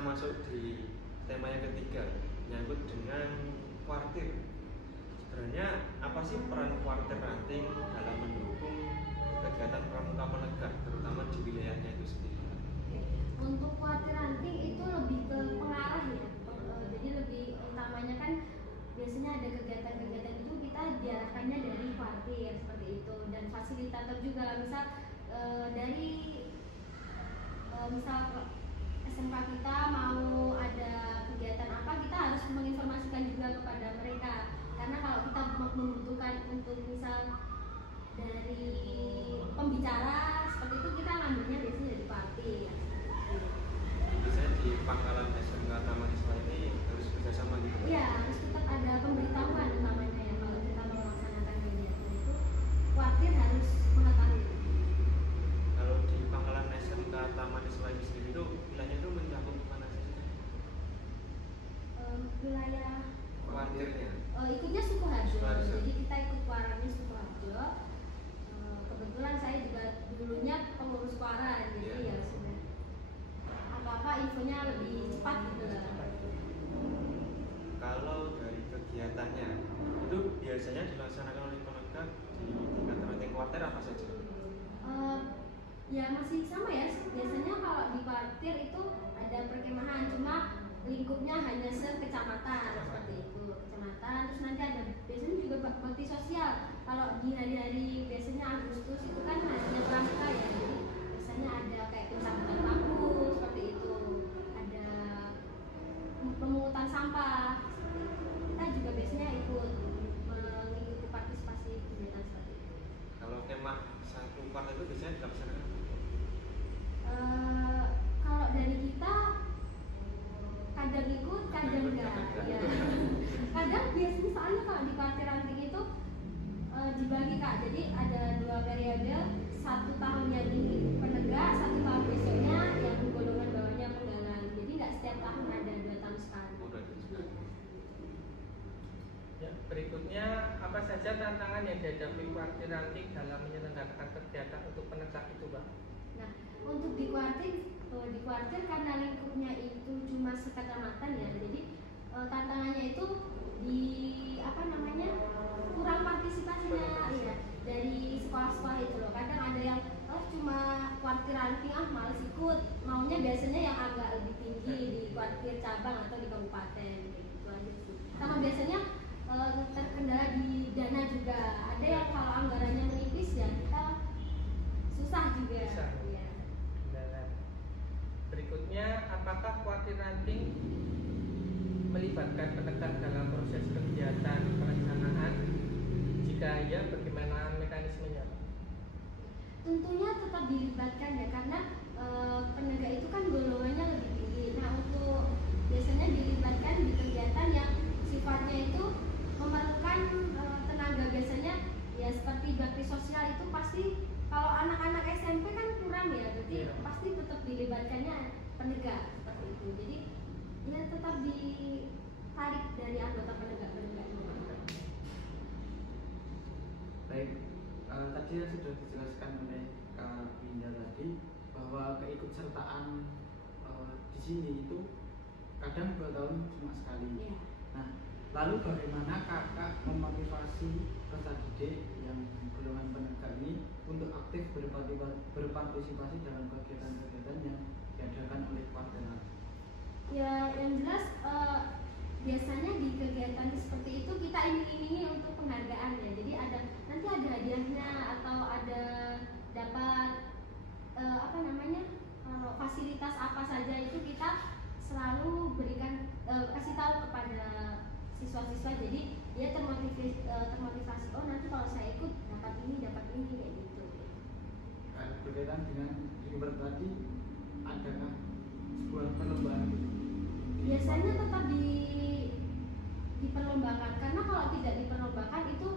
kita masuk di tema yang ketiga, menyangkut dengan kuartir. Sebenarnya apa sih peran kuartir ranting dalam mendukung kegiatan pramuka penegak, terutama di wilayahnya itu sendiri? Untuk kuartir ranting itu lebih ke pengarah ya. Jadi lebih utamanya kan biasanya ada kegiatan-kegiatan itu kita diarahkannya dari kuartir seperti itu, dan fasilitator juga misal dari misal SMK kita mau ada kegiatan apa, kita harus menginformasikan juga kepada mereka, karena kalau kita membutuhkan untuk misal dari pembicara seperti itu, kita ngambilnya biasanya dari kuartir. Biasanya di pangkalan SMK Taman Iswa ini harus bekerjasama gitu? Iya, harus tetap ada pemberitahuan utamanya ya, kalau kita mau melaksanakan kegiatan itu kuartir harus mengetahui. Kalau di pangkalan SMK Taman Iswa ini sendiri itu wilayahnya itu mencakup mana saja? Wilayah Kuartirnya? Ikutnya Sukoharjo. Sukoharjo. Jadi kita ikut kuarannya Sukoharjo. Kebetulan saya juga dulunya pengurus kuaran, jadi ya sudah apa-apa infonya lebih cepat gitu lah. Kalau dari kegiatannya itu biasanya dilaksanakan oleh penegak di tingkat ranting kuartir apa saja? Ya masih sama ya, biasanya kalau di kuartir itu ada perkemahan, cuma lingkupnya hanya sekecamatan seperti itu, kecamatan. Terus nanti ada biasanya juga bakti sosial. Kalau di hari-hari biasanya Agustus itu kan harinya pramuka ya, jadi biasanya ada kayak pencabutan lampu seperti itu, ada pemungutan sampah seperti itu. Kita juga biasanya ikut mengikuti partisipasi kegiatan seperti itu. Kalau kemah satu part itu biasanya dilaksanakan? Kalau dari kita kadang ikut, kadang enggak. Ya. Kadang biasanya soalnya kalau di kuartir ranting itu dibagi Kak. Jadi ada 2 periode, 1 tahunnya di penegak, 1 tahun besoknya yang golongan bawahnya penggalan. Jadi nggak setiap tahun ada 2 tahun sekali. Ya, berikutnya apa saja tantangan yang dihadapi kuartir ranting dalam menyelenggarakan kegiatan untuk penegak itu, Pak? Nah, untuk di kuartir karena lingkupnya itu cuma sekecamatan ya, jadi tantangannya itu di apa namanya, kurang partisipasinya ya dari sekolah-sekolah itu loh. Kadang ada yang cuma kuartir ranting males ikut, maunya biasanya yang agak lebih tinggi di kuartir cabang atau di kabupaten gitu aja sih. Sama biasanya terkendala di dana juga. Ada yang kalau anggarannya menipis ya kita susah juga. Ya. Berikutnya, apakah kuartir ranting melibatkan penegak dalam proses kegiatan perencanaan? Jika iya, bagaimana mekanismenya, Pak? Tentunya tetap dilibatkan ya, karena penegak itu kan golongannya lebih tinggi. Nah, untuk biasanya dilibatkan di kegiatan yang sifatnya itu memerlukan tenaga, biasanya ya seperti bakti sosial itu pasti. Kalau anak-anak SMP kan kurang ya, jadi pasti tetap dilibatkannya penegak seperti itu. Jadi ya tetap ditarik dari anggota penegak-penegaknya. Baik, tadi sudah dijelaskan oleh Kak Winda tadi bahwa keikutsertaan di sini itu kadang 2 tahun cuma sekali. Ya. Nah, lalu bagaimana kakak memotivasi peserta didik yang golongan penegak ini untuk aktif berpartisipasi dalam kegiatan-kegiatan yang diadakan oleh kuartir ranting? Ya, yang jelas biasanya di kegiatan seperti itu kita iming-imingi untuk penghargaan ya. Jadi nanti ada hadiahnya atau ada dapat fasilitas apa saja, itu kita selalu berikan, kasih tahu kepada siswa-siswa. Jadi dia termotivasi, oh nanti kalau saya ikut dapat ini kayak gitu. Berkaitan dengan reward tadi, adakah sebuah perlombaan? Biasanya tetap diperlombakan, karena kalau tidak diperlombakan itu